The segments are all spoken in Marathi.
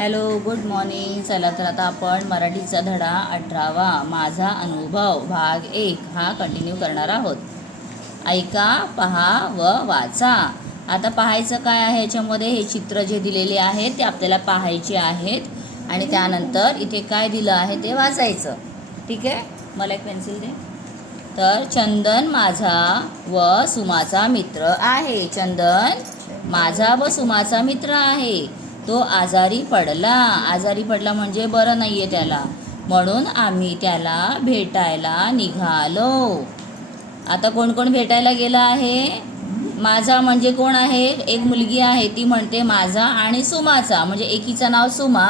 Hello good morning. चला तर आता आपण मराठीचा धडा अठरावा. माझा अनुभव भाग एक. हा कंटिन्यू करणार आहोत. ऐका पहा व वाचा. आता पाहायचं काय आहे याच्यामध्ये? हे चित्र जे दिलेले आहेत ते आपल्याला पाहायचे आहेत. आणि त्यानंतर इथे काय दिलं आहे ते वाचायचं. ठीक आहे? मला एक पेन्सिल दे. तर चंदन माझा व सुमाचा मित्र आहे. चंदन माझा व सुमाचा मित्र आहे. तो आजारी पडला. आजारी पडला म्हणजे बरं नाही आहे त्याला. म्हणून आम्ही त्याला भेटायला निघालो. आता कोण कोण भेटायला गेला आहे? माझा म्हणजे कोण आहे? एक मुलगी आहे. ती म्हणते माझा आणि सुमाचा. म्हणजे एकीचं नाव सुमा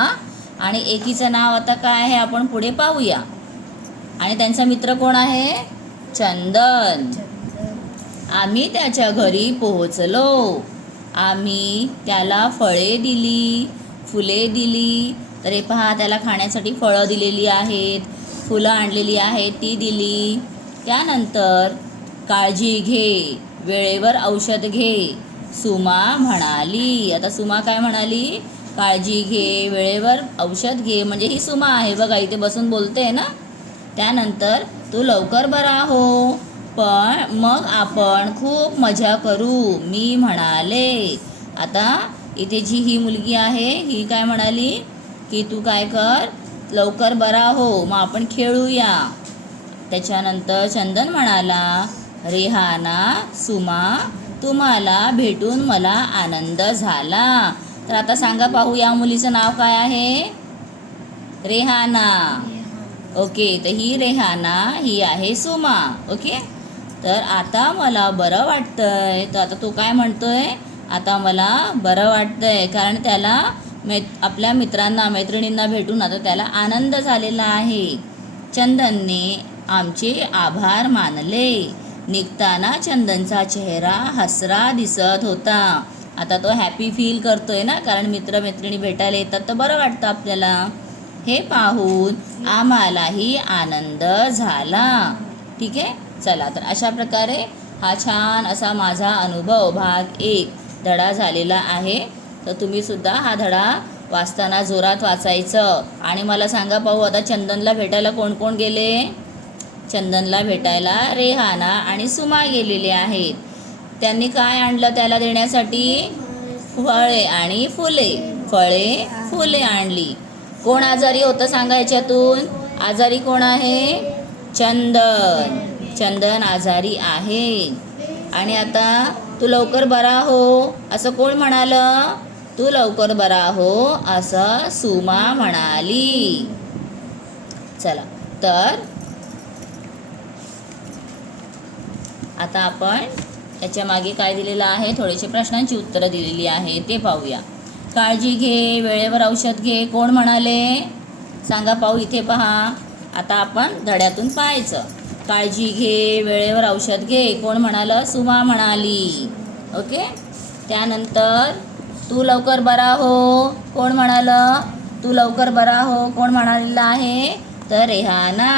आणि एकीचं नाव आता काय आहे आपण पुढे पाहूया. आणि त्यांचा मित्र कोण आहे? चंदन. आम्ही त्याच्या घरी पोहोचलो. आम्ही त्याला फळे दिली फुले दिली. तर हे पहा त्याला खाण्यासाठी फळं दिलेली आहेत फुलं आणलेली आहेत ती दिली. त्यानंतर काळजी घे वेळेवर औषध घे. सुमा म्हणाली. आता सुमा काय म्हणाली? काळजी घे वेळेवर औषध घे. म्हणजे ही सुमा आहे बघा इथे बसून बोलते ना? त्यानंतर तू लवकर बरा हो. पण मग आपण खूप मजा करू. मी म्हणाले आता इथे जी ही मुलगी आहे ही काय म्हणाली? की तू काय कर? लवकर बरा हो मग आपण खेळूया. त्याच्यानंतर चंदन म्हणाला रेहाना सुमा तुम्हाला भेटून मला आनंद झाला. तर आता सांगा पाहू या मुलीचं नाव काय आहे? रेहाना. ओके तर ही रेहाना ही आहे सुमा. ओके? तर आता मला बरं वाटतंय. तर आता तो काय म्हणतोय? आता मला बरं वाटतंय. कारण त्याला मै आपल्या मित्रांना मैत्रिणींना भेटून आता त्याला आनंद झालेला आहे. चंदनने आमचे आभार मानले. निघताना चंदनचा चेहरा हसरा दिसत होता. आता तो हॅपी फील करतोय ना? कारण मित्रमैत्रिणी भेटायला येतात तर बरं वाटतं आपल्याला. हे पाहून आम्हालाही आनंद झाला. ठीक आहे? चला तर अशा प्रकारे हा छान असा माझा अनुभव भाग एक धडा झालेला आहे. तर तुम्ही सुद्धा हा धडा वाचताना जोरात वाचायचं. आणि मला सांगा पाहू आता चंदनला भेटायला कोण कोण गेले? चंदनला भेटायला रेहाना आणि सुमा गेलेले आहेत. त्यांनी काय आणलं त्याला देण्यासाठी? फळे आणि फुले. फळे फुले आणली. कोण आजारी होतं सांगा याच्यातून? आजारी कोण आहे? चंदन. चंदन आजारी आहे. आणि आता तू लवकर बरा हो असं कोण म्हणालं? तू लवकर बरा हो असं सुमा म्हणाली. चला तर आता आपण याच्या मागे काय दिलेलं आहे? थोडेसे प्रश्नांची उत्तरं दिलेली आहे ते पाहूया. काळजी घे वेळेवर औषध घे. कोण म्हणाले? सांगा पाहू इथे पहा. आता आपण धड्यातून पाहायचं. काळजी घे वेळेवर औषध घे. कोण म्हणालं? सुमा म्हणाली. ओके? त्यानंतर तू लवकर बरा हो. कोण म्हणालं? तू लवकर बरा हो. कोण म्हणालेलं आहे? तर रेहाना.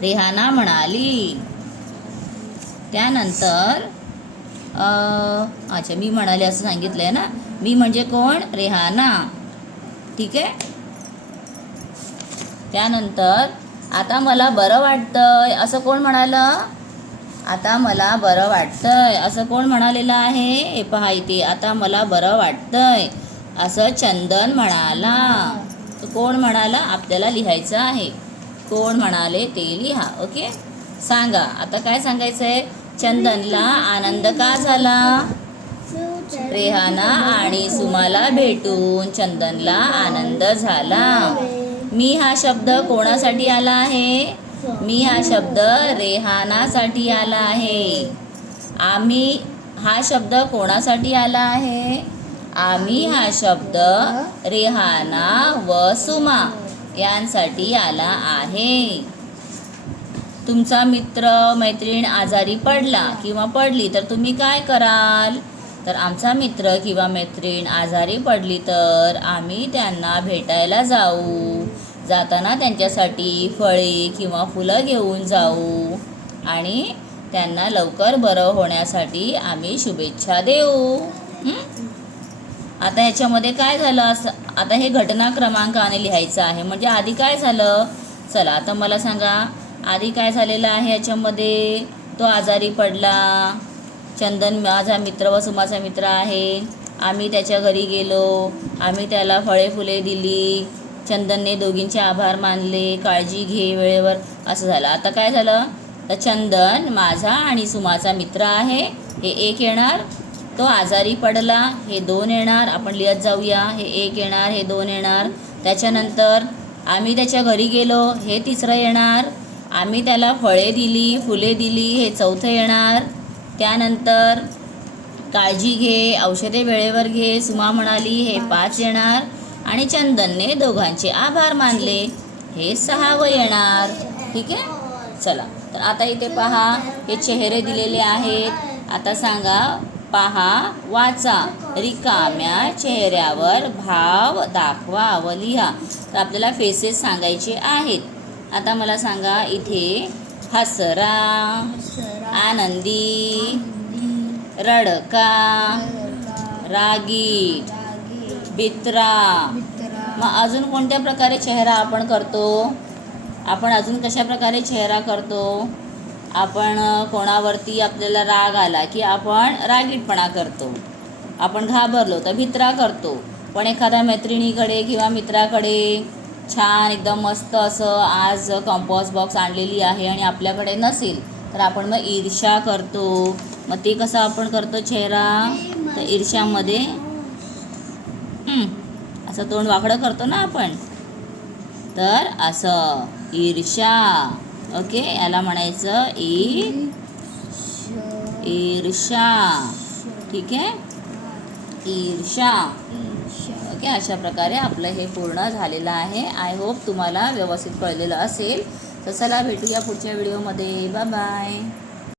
रेहाना म्हणाली. त्यानंतर अच्छा मी म्हणाले असं सांगितलं आहे ना. मी म्हणजे कोण? रेहाना. ठीक आहे? त्यानंतर आता मला बरं वाटतंय. असं कोण म्हणालं? आता मला बरं वाटतंय. असं कोण म्हणालेलं आहे? हे पहा इथे आता मला बरं वाटतंय. असं चंदन म्हणाला. कोण म्हणाला? आपल्याला लिहायचं आहे. कोण म्हणाले ते लिहा ओके? सांगा. आता काय सांगायचं आहे चंदनला आनंद का झाला? रेहाना आणि सुमाला भेटून चंदनला आनंद झाला. मी हा शब्द कोणासाठी आला आहे? मी हा शब्द रेहानासाठी आला आहे. आम्ही हा शब्द कोणासाठी आला आहे? आम्ही हा शब्द रेहाना व सुमा यांसाठी आला आहे. तुमचा मित्र मैत्रीण आजारी पडला किंवा पडली तर तुम्ही काय कराल? तर आमचा मित्र किंवा मैत्रीण आजारी पडली तर आम्ही त्यांना भेटायला जाऊ. जाताना त्यांच्यासाठी फळे किंवा फुलं घेऊन जाऊ. आणि त्यांना लवकर बरं होण्यासाठी आम्ही शुभेच्छा देऊ. आता ह्याच्यामध्ये काय झालं असं? आता हे घटना क्रमांकाने लिहायचं आहे. म्हणजे आधी काय झालं? चला आता मला सांगा. आधी काय झालेलं आहे याच्यामध्ये तो आजारी पडला. चंदन माझा मित्र व सुमाचा मित्र आहे. आम्ही त्याच्या घरी गेलो. आम्ही त्याला फळे फुले दिली. चंदनने दोघींचे आभार मानले काळजी घे वेळेवर असं झालं. आता काय झालं? तर चंदन माझा आणि सुमाचा मित्र आहे. हे एक येणार तो आजारी पडला हे दोन येणार आपण लिहत जाऊया. हे एक येणार हे दोन येणार. त्याच्यानंतर आम्ही त्याच्या घरी गेलो हे तिसरं येणार. आम्ही त्याला फळे दिली फुले दिली हे चौथं येणार. त्यानंतर काळजी घे औषधे वेळेवर घे. सुमा म्हणाली हे पाच येणार. आणि चंदनने दोघांचे आभार मानले. हे सहावं येणार. ठीक आहे? चला. तर आता इथे पहा हे चेहरे दिलेले आहेत. आता सांगा पहा वाचा. रिकाम्या चेहऱ्यावर भाव दाखवा व लिहा. तर आपल्याला फेसेस सांगायचे आहेत. आता मला सांगा इथे हसरा आनंदी रडका रागीट बित्रा. मग अजून कोणत्या प्रकारे चेहरा आपण करतो? आपण अजून कशा प्रकारे चेहरा करतो? आपण कोणावरती आपल्याला राग आला की आपण रागीटपणा करतो. आपण घाबरलो तर भित्रा करतो. पण एखाद्या मैत्रिणीकडे किंवा मित्राकडे छान एकदम मस्त असं आज कंपॉस बॉक्स आणलेली आहे आणि आपल्याकडे नसेल तर आपण मग ईर्ष्या करतो. मग ते कसं आपण करतो चेहरा? तर ईर्ष्यामध्ये असं तोंड वाकडं करतो ना आपण. तर असं ईर्ष्या. ओके याला म्हणायचं ई ईर्ष्या. ठीक आहे? ईर्ष्या. ओके अशा प्रकारे आपलं हे पूर्ण झालेलं आहे. आय होप तुम्हाला व्यवस्थित कळलेलं असेल. तर चला भेटूया पुढच्या व्हिडिओमध्ये बाय बाय